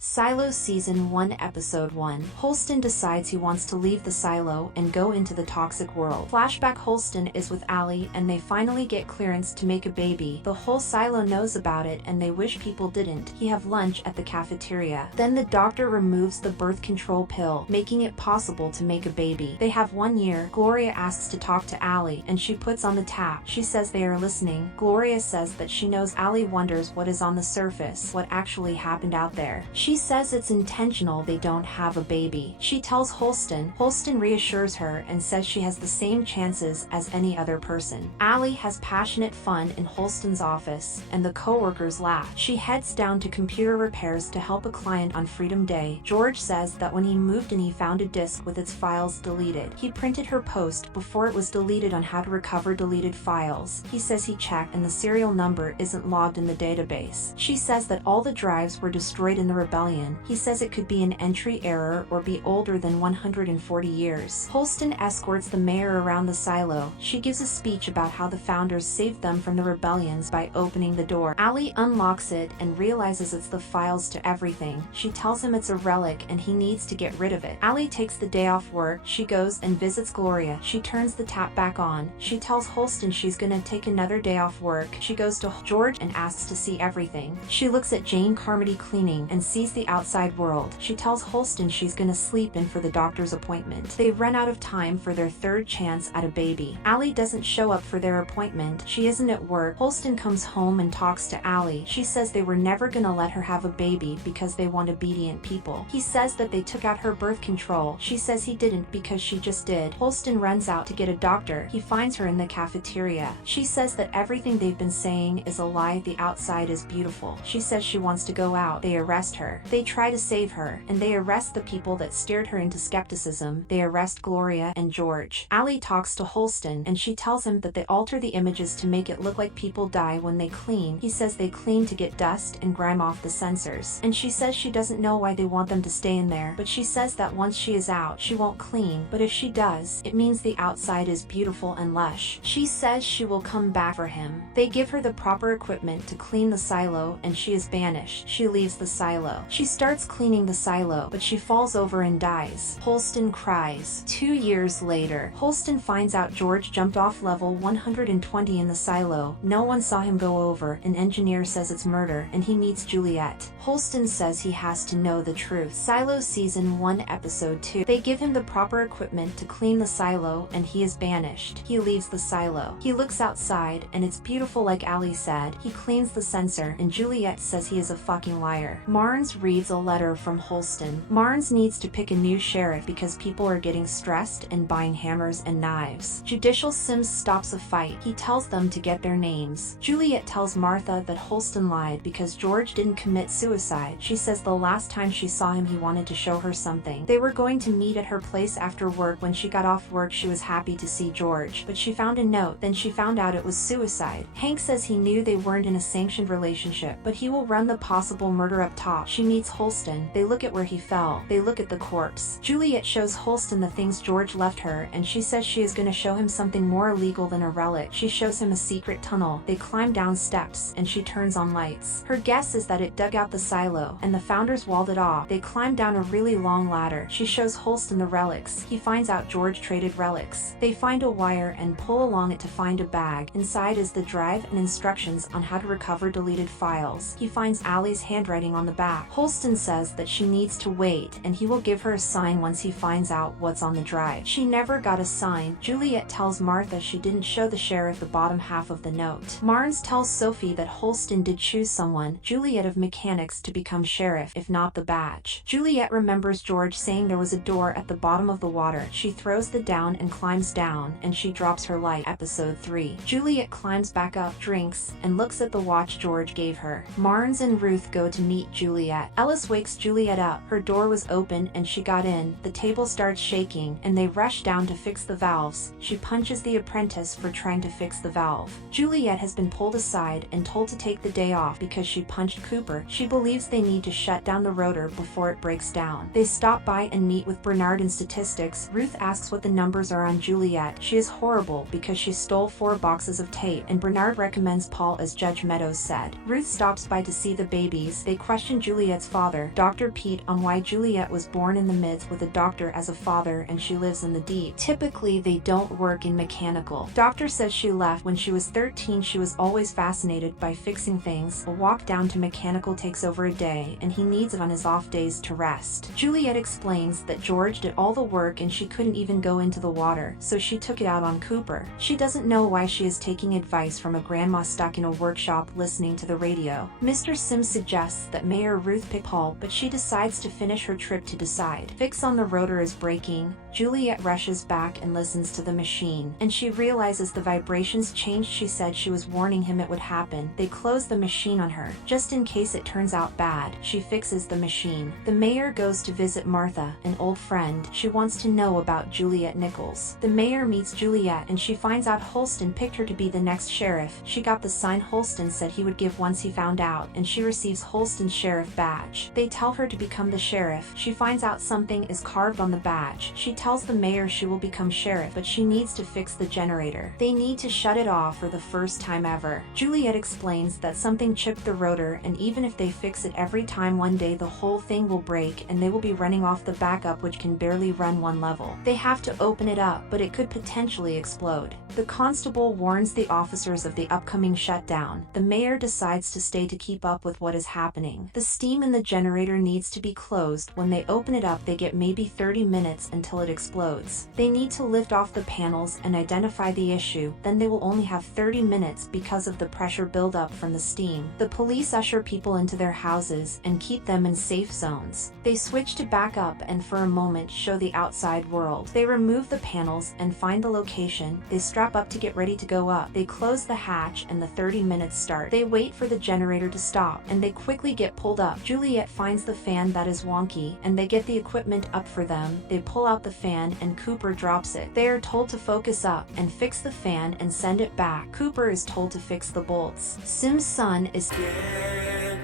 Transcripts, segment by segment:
Silo Season 1 Episode 1. Holston decides he wants to leave the silo and go into the toxic world. Flashback: Holston is with Allie and they finally get clearance to make a baby. The whole silo knows about it and they wish people didn't. He have lunch at the cafeteria. Then the doctor removes the birth control pill, making it possible to make a baby. They have 1 year. Gloria asks to talk to Allie and she puts on the tap. She says they are listening. Gloria says that she knows. Allie wonders what is on the surface, what actually happened out there. She says it's intentional they don't have a baby. She tells Holston. Holston reassures her and says she has the same chances as any other person. Allie has passionate fun in Holston's office, and the co-workers laugh. She heads down to computer repairs to help a client on Freedom Day. George says that when he moved in he found a disk with its files deleted. He printed her post before it was deleted on how to recover deleted files. He says he checked and the serial number isn't logged in the database. She says that all the drives were destroyed in the rebellion. He says it could be an entry error or be older than 140 years. Holston escorts the mayor around the silo. She gives a speech about how the founders saved them from the rebellions by opening the door. Allie unlocks it and realizes it's the files to everything. She tells him it's a relic and he needs to get rid of it. Allie takes the day off work. She goes and visits Gloria. She turns the tap back on. She tells Holston she's gonna take another day off work. She goes to George and asks to see everything. She looks at Jane Carmody cleaning and sees the outside world. She tells Holston she's gonna sleep in for the doctor's appointment. They run out of time for their third chance at a baby. Allie doesn't show up for their appointment. She isn't at work. Holston comes home and talks to Allie. She says they were never gonna let her have a baby because they want obedient people. He says that they took out her birth control. She says he didn't because she just did. Holston runs out to get a doctor. He finds her in the cafeteria. She says that everything they've been saying is a lie. The outside is beautiful. She says she wants to go out. They arrest her. They try to save her, and they arrest the people that steered her into skepticism. They arrest Gloria and George. Allie talks to Holston, and she tells him that they alter the images to make it look like people die when they clean. He says they clean to get dust and grime off the sensors. And she says she doesn't know why they want them to stay in there, but she says that once she is out, she won't clean. But if she does, it means the outside is beautiful and lush. She says she will come back for him. They give her the proper equipment to clean the silo, and she is banished. She leaves the silo. She starts cleaning the silo, but she falls over and dies. Holston cries. 2 years later, Holston finds out George jumped off level 120 in the silo. No one saw him go over. An engineer says it's murder, and he meets Juliet. Holston says he has to know the truth. Silo Season 1 Episode 2. They give him the proper equipment to clean the silo, and he is banished. He leaves the silo. He looks outside, and it's beautiful like Allie said. He cleans the sensor, and Juliet says he is a fucking liar. Marnes reads a letter from Holston. Marnes needs to pick a new sheriff because people are getting stressed and buying hammers and knives. Judicial Sims stops a fight. He tells them to get their names. Juliet tells Martha that Holston lied because George didn't commit suicide. She says the last time she saw him he wanted to show her something. They were going to meet at her place after work. When she got off work she was happy to see George, but she found a note. Then she found out it was suicide. Hank says he knew they weren't in a sanctioned relationship, but he will run the possible murder up top. She meets Holston. They look at where he fell. They look at the corpse. Juliet shows Holston the things George left her, and she says she is going to show him something more illegal than a relic. She shows him a secret tunnel. They climb down steps, and she turns on lights. Her guess is that it dug out the silo, and the founders walled it off. They climb down a really long ladder. She shows Holston the relics. He finds out George traded relics. They find a wire and pull along it to find a bag. Inside is the drive and instructions on how to recover deleted files. He finds Allie's handwriting on the back. Holston says that she needs to wait, and he will give her a sign once he finds out what's on the drive. She never got a sign. Juliet tells Martha she didn't show the sheriff the bottom half of the note. Marnes tells Sophie that Holston did choose someone, Juliet of mechanics, to become sheriff, if not the badge. Juliet remembers George saying there was a door at the bottom of the water. She throws the down and climbs down, and she drops her light. Episode 3. Juliet climbs back up, drinks, and looks at the watch George gave her. Marnes and Ruth go to meet Juliet. Ellis wakes Juliet up. Her door was open and she got in. The table starts shaking and they rush down to fix the valves. She punches the apprentice for trying to fix the valve. Juliet has been pulled aside and told to take the day off because she punched Cooper. She believes they need to shut down the rotor before it breaks down. They stop by and meet with Bernard in statistics. Ruth asks what the numbers are on Juliet. She is horrible because she stole 4 boxes of tape, and Bernard recommends Paul as Judge Meadows said. Ruth stops by to see the babies. They question Juliet Juliet's father, Dr. Pete, on why Juliet was born in the mids with a doctor as a father and she lives in the deep. Typically, they don't work in mechanical. Doctor says she left when she was 13. She was always fascinated by fixing things. A walk down to mechanical takes over a day, and he needs it on his off days to rest. Juliet explains that George did all the work and she couldn't even go into the water, so she took it out on Cooper. She doesn't know why she is taking advice from a grandma stuck in a workshop listening to the radio. Mr. Sims suggests that Mayor Ruth pick Paul, but she decides to finish her trip to decide. Fix on the rotor is breaking. Juliet rushes back and listens to the machine, and she realizes the vibrations changed. She said she was warning him it would happen. They close the machine on her, just in case it turns out bad. She fixes the machine. The mayor goes to visit Martha, an old friend. She wants to know about Juliet Nichols. The mayor meets Juliet and she finds out Holston picked her to be the next sheriff. She got the sign Holston said he would give once he found out, and she receives Holston's sheriff badge. They tell her to become the sheriff. She finds out something is carved on the badge. She tells the mayor she will become sheriff, but she needs to fix the generator. They need to shut it off for the first time ever. Juliet explains that something chipped the rotor, and even if they fix it every time, one day the whole thing will break and they will be running off the backup, which can barely run one level. They have to open it up, but it could potentially explode. The constable warns the officers of the upcoming shutdown. The mayor decides to stay to keep up with what is happening. The steam in the generator needs to be closed. When they open it up, they get maybe 30 minutes until it explodes. They need to lift off the panels and identify the issue. Then they will only have 30 minutes because of the pressure buildup from the steam. The police usher people into their houses and keep them in safe zones. They switch to backup and for a moment show the outside world. They remove the panels and find the location. They strap up to get ready to go up. They close the hatch and the 30 minutes start. They wait for the generator to stop and they quickly get pulled up. Juliet finds the fan that is wonky and they get the equipment up for them. They pull out the fan and Cooper drops it. They are told to focus up and fix the fan and send it back. Cooper is told to fix the bolts. Sim's son is scared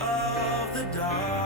of the dark.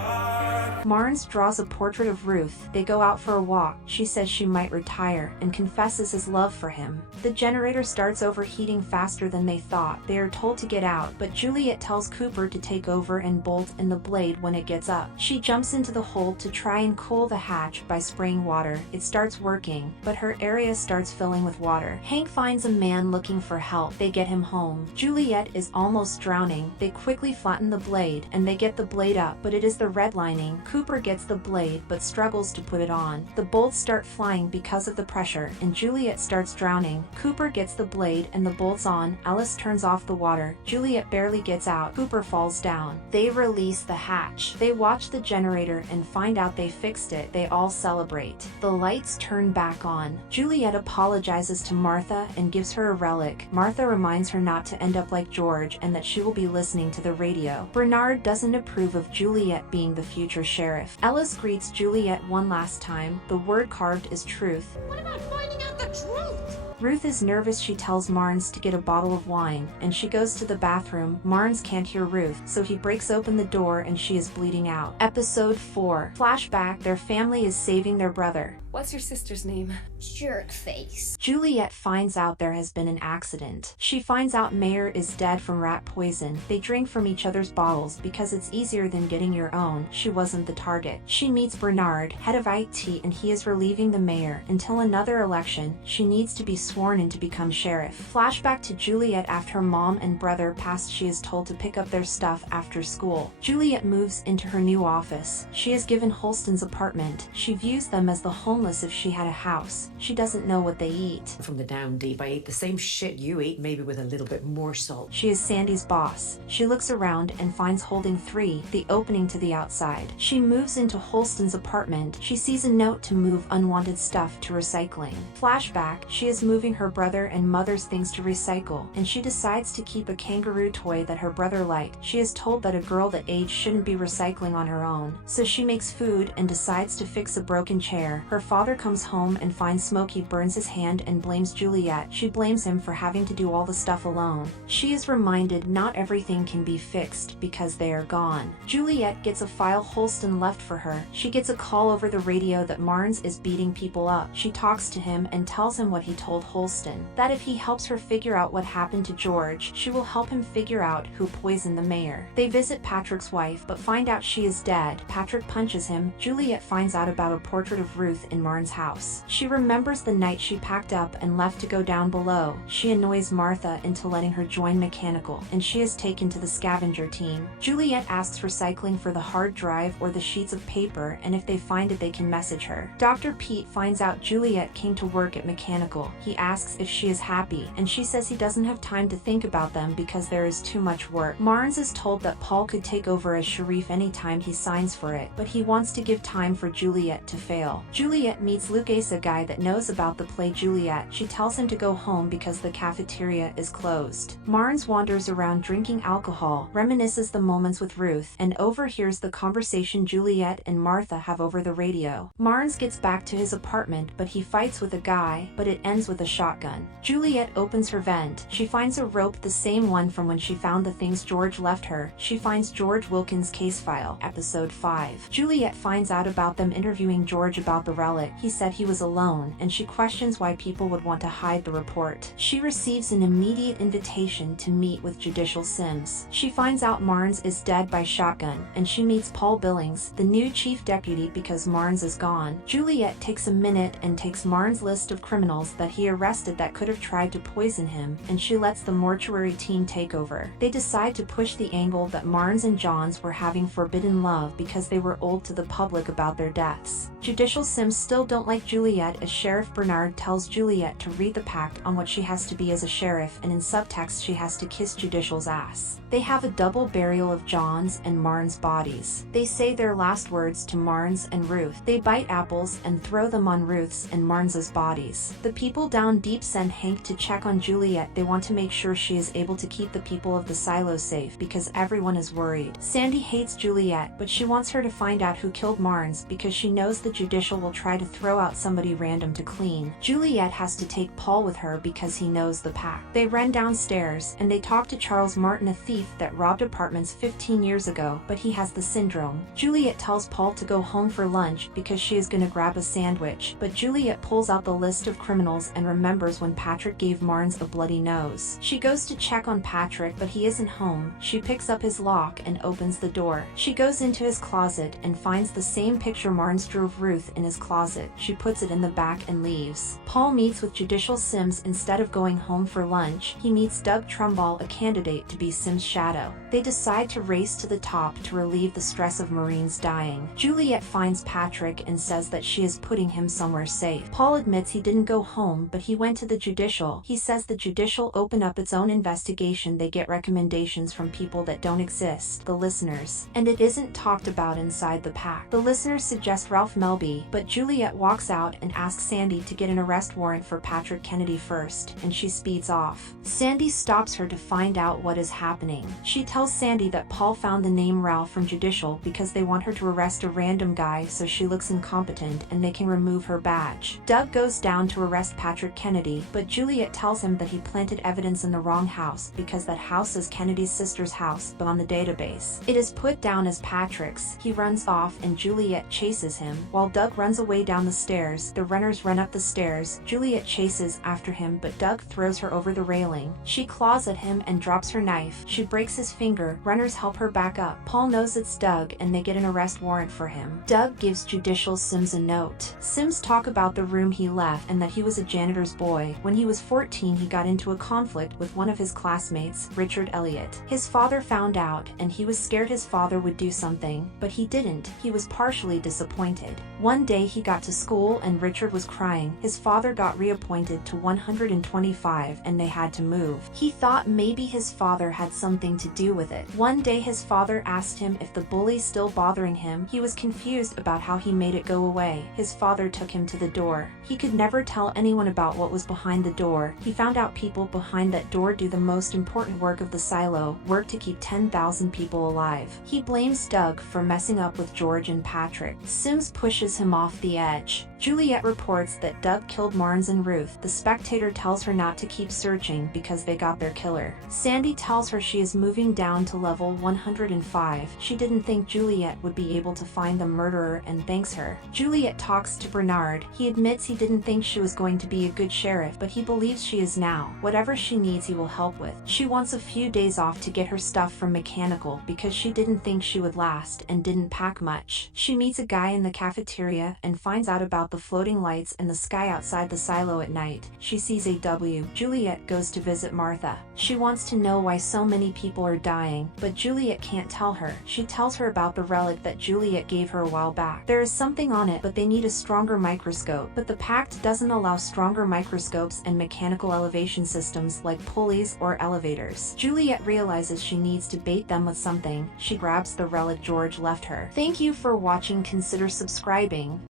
Marnes draws a portrait of Ruth. They go out for a walk. She says she might retire and confesses his love for him. The generator starts overheating faster than they thought. They are told to get out, but Juliet tells Cooper to take over and bolt in the blade when it gets up. She jumps into the hole to try and cool the hatch by spraying water. It starts working, but her area starts filling with water. Hank finds a man looking for help. They get him home. Juliet is almost drowning. They quickly flatten the blade and they get the blade up, but it is the red lining. Cooper gets the blade but struggles to put it on. The bolts start flying because of the pressure and Juliet starts drowning. Cooper gets the blade and the bolts on. Alice turns off the water. Juliet barely gets out. Cooper falls down. They release the hatch. They watch the generator and find out they fixed it. They all celebrate. The lights turn back on. Juliet apologizes to Martha and gives her a relic. Martha reminds her not to end up like George and that she will be listening to the radio. Bernard doesn't approve of Juliet being the future sheriff. Ellis greets Juliet one last time. The word carved is truth. What about finding out the truth? Ruth is nervous. She tells Marnes to get a bottle of wine, and she goes to the bathroom. Marnes can't hear Ruth, so he breaks open the door and she is bleeding out. Episode 4. Flashback. Their family is saving their brother. What's your sister's name? Jerkface. Juliet finds out there has been an accident. She finds out Mayor is dead from rat poison. They drink from each other's bottles because it's easier than getting your own. She wasn't the target. She meets Bernard, head of IT, and he is relieving the mayor. Until another election, she needs to be sworn in to become sheriff. Flashback to Juliet after her mom and brother passed. She is told to pick up their stuff after school. Juliet moves into her new office. She is given Holston's apartment. She views them as the homeless if she had a house. She doesn't know what they eat. From the down deep, I ate the same shit you eat, maybe with a little bit more salt. She is Sandy's boss. She looks around and finds Holding 3, the opening to the outside. She moves into Holston's apartment. She sees a note to move unwanted stuff to recycling. Flashback, she is moving her brother and mother's things to recycle, and she decides to keep a kangaroo toy that her brother liked. She is told that a girl that age shouldn't be recycling on her own, so she makes food and decides to fix a broken chair. Her father comes home and finds Smokey burns his hand and blames Juliet. She blames him for having to do all the stuff alone. She is reminded not everything can be fixed because they are gone. Juliet gets a file Holston left for her. She gets a call over the radio that Marnes is beating people up. She talks to him and tells him what he told Holston, that if he helps her figure out what happened to George, she will help him figure out who poisoned the mayor. They visit Patrick's wife but find out she is dead. Patrick punches him. Juliet finds out about a portrait of Ruth in Marne's house. She remembers the night she packed up and left to go down below. She annoys Martha into letting her join mechanical, and she is taken to the scavenger team. Juliet asks recycling for the hard drive or the sheets of paper, and if they find it they can message her. Dr. Pete finds out Juliet came to work at mechanical. He asks if she is happy, and she says he doesn't have time to think about them because there is too much work. Marnes is told that Paul could take over as sheriff anytime he signs for it, but he wants to give time for Juliet to fail. Juliet meets Luke Ace, a guy that knows about the play Juliet. She tells him to go home because the cafeteria is closed. Marnes wanders around drinking alcohol, reminisces the moments with Ruth, and overhears the conversation Juliet and Martha have over the radio. Marnes gets back to his apartment, but he fights with a guy, but it ends with a shotgun. Juliet opens her vent. She finds a rope, the same one from when she found the things George left her. She finds George Wilkins' case file, episode 5. Juliet finds out about them interviewing George about the relic. He said he was alone, and she questions why people would want to hide the report. She receives an immediate invitation to meet with Judicial Sims. She finds out Marnes is dead by shotgun, and she meets Paul Billings, the new chief deputy, because Marnes is gone. Juliet takes a minute and takes Marnes' list of criminals that he arrested that could have tried to poison him, and she lets the mortuary team take over. They decide to push the angle that Marnes and Johns were having forbidden love because they were old to the public about their deaths. Judicial Sims still don't like Juliet as Sheriff Bernard tells Juliet to read the pact on what she has to be as a sheriff, and in subtext she has to kiss Judicial's ass. They have a double burial of Johns and Marnes' bodies. They say their last words to Marnes and Ruth. They bite apples and throw them on Ruth's and Marnes' bodies. The people down deep send Hank to check on Juliet. They want to make sure she is able to keep the people of the silo safe because everyone is worried. Sandy hates Juliet, but she wants her to find out who killed Marnes because she knows the Judicial will try to throw out somebody random to clean. Juliet has to take Paul with her because he knows the pact. They run downstairs and they talk to Charles Martin, a thief that robbed apartments 15 years ago, but he has the syndrome. Juliet tells Paul to go home for lunch because she is gonna grab a sandwich, but Juliet pulls out the list of criminals and remembers when Patrick gave Marnes a bloody nose. She goes to check on Patrick, but he isn't home. She picks up his lock and opens the door. She goes into his closet and finds the same picture Marnes drew of Ruth in his closet. She puts it in the back and leaves. Paul meets with Judicial Sims. Instead of going home for lunch, he meets Doug Trumbull, a candidate to be Sims' shadow. They decide to race to the top to relieve the stress of Maureen's dying. Juliet finds Patrick and says that she is putting him somewhere safe. Paul admits he didn't go home, but he went to the Judicial. He says the Judicial open up its own investigation. They get recommendations from people that don't exist, the listeners, and it isn't talked about inside the pack. The listeners suggest Ralph Melby, but Juliet walks out and asks Sandy to get an arrest warrant for Patrick Kennedy first, and she speeds off. Sandy stops her to find out what is happening. She tells Sandy that Paul found the name Ralph from Judicial because they want her to arrest a random guy so she looks incompetent and they can remove her badge. Doug goes down to arrest Patrick Kennedy, but Juliet tells him that he planted evidence in the wrong house because that house is Kennedy's sister's house, but on the database it is put down as Patrick's. He runs off and Juliet chases him. While Doug runs away down the stairs, the runners run up the stairs. Juliet chases after him, but Doug throws her over the railing. She claws at him and drops her knife. She breaks his finger. Runners help her back up. Paul knows it's Doug and they get an arrest warrant for him. Doug gives Judicial Sims a note. Sims talk about the room he left and that he was a janitor's boy. When he was 14, he got into a conflict with one of his classmates, Richard Elliott. His father found out and he was scared his father would do something, but he didn't. He was partially disappointed. One day he got to school and Richard was crying. His father got reappointed to 125 and they had to move. He thought maybe his father had something to do with it. One day his father asked him if the bully still bothering him. He was confused about how he made it go away. His father took him to the door. He could never tell anyone about what was behind the door. He found out people behind that door do the most important work of the silo, work to keep 10,000 people alive. He blames Doug for messing up with George and Patrick. Sims pushes him off the edge. Juliet reports that Doug killed Marnes and Ruth. The Spectator tells her not to keep searching because they got their killer. Sandy tells her she is moving down to level 105. She didn't think Juliet would be able to find the murderer and thanks her. Juliet talks to Bernard. He admits he didn't think she was going to be a good sheriff, but he believes she is now. Whatever she needs he will help with. She wants a few days off to get her stuff from Mechanical because she didn't think she would last and didn't pack much. She meets a guy in the cafeteria and finds out about the floating lights in the sky outside the silo at night. She sees AW. Juliet goes to visit Martha. She wants to know why so many people are dying, but Juliet can't tell her. She tells her about the relic that Juliet gave her a while back. There is something on it, but they need a stronger microscope. But the Pact doesn't allow stronger microscopes and mechanical elevation systems like pulleys or elevators. Juliet realizes she needs to bait them with something. She grabs the relic George left her. Thank you for watching. Consider subscribing.